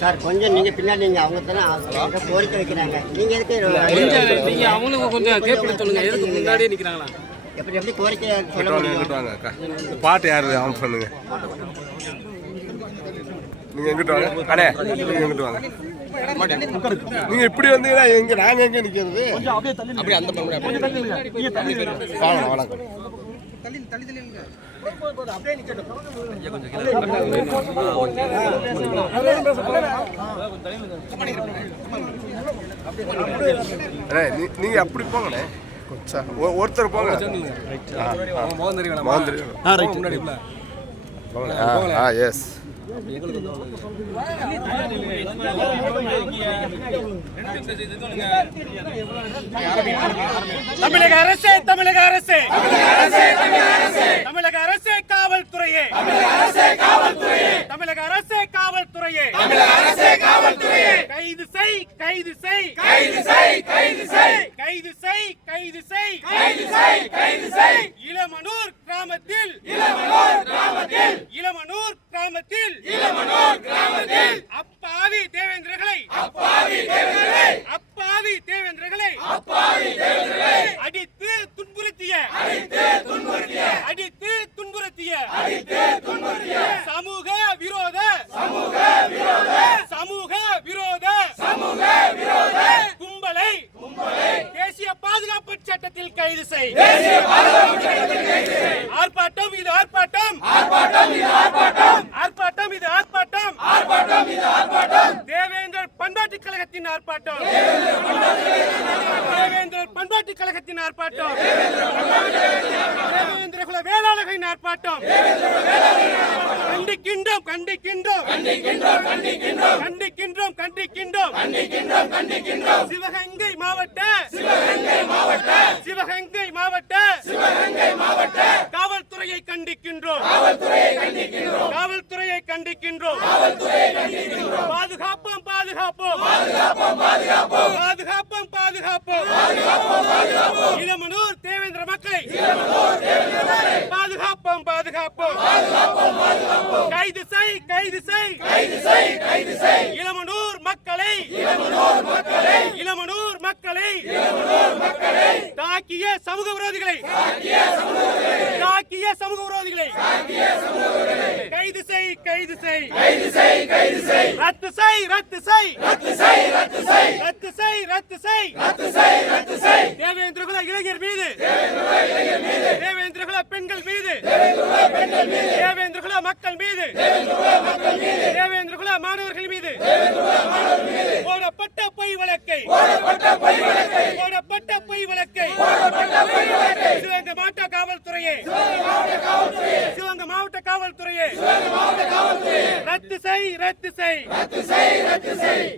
Sir கொஞ்சம் நீங்க பின்னாடி நீங்க அவங்க தானே கோரிக்கை வைக்கிறாங்க. நீங்க எதுக்கு நீங்க அவங்களுக்கு கொஞ்சம் கேட்பட சொல்லுங்க. எதுக்கு முன்னாடியே நிக்கிறாங்களா? எப்படி எப்படி கோரிக்கை சொல்ல முடியும்? பாட்டு யாரு ஆன் பண்ணுங்க. நீங்க எங்கிட்ட வாங்க அண்ணே, நீங்க எங்கிட்ட வாங்க. நீங்க இப்படி வந்தீங்கன்னா எங்க நாங்க எங்க நிக்கிறது? அப்படியே அந்த வாங்க வாங்க நீங்க அப்படி போங்கண்ணே. ஒருத்தர் போங்க. எஸ் தமிழக அரசே, தமிழக அரசே, தமிழக அரசே, காவல்துறையே, தமிழக அரசே, காவல்துறையே, கைது செய், கைது செய், கைது செய், கைது செய், கைது செய், கைது செய், கைது செய், கைது செய். இளமனூர் கிராமத்தில், இளமனூர் கிராமத்தில், இளமனூர் கிராமத்தில், இளமனூர் கிராமத்தில் அப்பாவி தேவேந்திரர்களை, அப்பாவி தேவேந்திரர்களை, அப்பாவி தேவேந்திரர்களை, அப்பாவி தேவேந்திரர்களை அடித்து துன்புறுத்திய, அடித்து துன்புறுத்திய, அடித்து துன்புறுத்திய, அடித்து துன்புறுத்திய சமூக விரோத, சமூக விரோத, சமூக விரோத, சமூக விரோத கும்பலை, கும்பலை தேசிய பாதுகாப்பு சட்டத்தில் கைது செய், தேசிய பாதுகாப்பு சட்டத்தில் கைது செய். ஆர்ப்பாட்டம் இது ஆர்ப்பாட்டம், ஆர்ப்பாட்டம் இது ஆர்ப்பாட்டம், ஆர்ப்பாட்டம் இது ஆர்ப்பாட்டம், ஆர்ப்பாட்டம் இது ஆர்ப்பாட்டம். தேவேந்திரர் பண்பாட்டு கழகத்தின் ஆர்ப்பாட்டம், தேவேந்திரர் பண்பாட்டு கழகத்தின் ஆர்ப்பாட்டம், தேவேந்திர குல வேளாளர்களின் ஆர்ப்பாட்டம். கண்டிக்கின்றோம், கண்டிக்கின்றோம், கண்டிக்கின்றோம், கண்டிக்கின்றோம், கண்டிக்கின்றோம், கண்டிக்கின்றோம், கண்டிக்கின்றோம், கண்டிக்கின்றோம். சிவகங்கை மாவட்ட, சிவகங்கை மாவட்ட, சிவகங்கை மாவட்ட, சிவகங்கை மாவட்ட காவல்துறையை கண்டிக்கின்றோம், காவல்துறையை கண்டிக்கின்றோம், காவல்துறையை கண்டிக்கின்றோம், காவல்துறையை கண்டிக்கின்றோம். பாதுகாப்போம், பாதுகாப்போம், பாதுகாப்போம், பாதுகாப்போம், பாதுகாப்போம், பாதுகாப்போம், பாதுகாப்போம், பாதுகாப்போம். இளமனூர் தேவேந்திர மக்களை, இளமனூர் தேவேந்திர மக்களை பாதுகாப்போம், பாதுகாப்போம், பாதுகாப்போம், பாதுகாப்போம். கைது செய், கைது செய், கைது செய், கைது செய். இளமனூர் மக்களை, இளமனூர் மக்களை, இளமனூர் மக்களை, இளமனூர் மக்களை தாக்கிய சமூக விரோதிகளை, தாக்கிய சமூக விரோதிகளை, தாக்கிய சமூக விரோதிகளை, தாக்கிய சமூக விரோதிகளை கைது செய், கைது செய், கைது செய், கைது செய். ரத்து செய், ரத்து செய், ரத்து செய், ரத்து செய், ரத்து செய், ரத்து செய், ரத்து செய், ரத்து செய். தேவேந்திர குல இளைஞர் மீது, தேவேந்திர குல இளைஞர் மீது, தேவேந்திர குல பெண்கள் மீது, தேவேந்திர குல பெண்கள் மீது, தேவேந்திர குல மக்கள் மீது, தேவேந்திர குல மக்கள் மீது, தேவேந்திர குல மாணவர்கள் மீது, தேவேந்திர குல மாணவர்கள் மீது போடப்பட்ட பொய் வழக்கை, போடப்பட்ட பொய் வழக்கை, போடப்பட்ட பொய் வழக்கை, போடப்பட்ட பொய் வழக்கை சிவகங்கை மாவட்ட காவல்துறையே, சிவகங்கை மாவட்ட காவல்துறையே, சிவகங்கை மாவட்ட காவல்துறையே, சிவகங்கை மாவட்ட காவல்துறையே ரத்து செய், ரத்து செய், ரத்து செய், ரத்து செய்.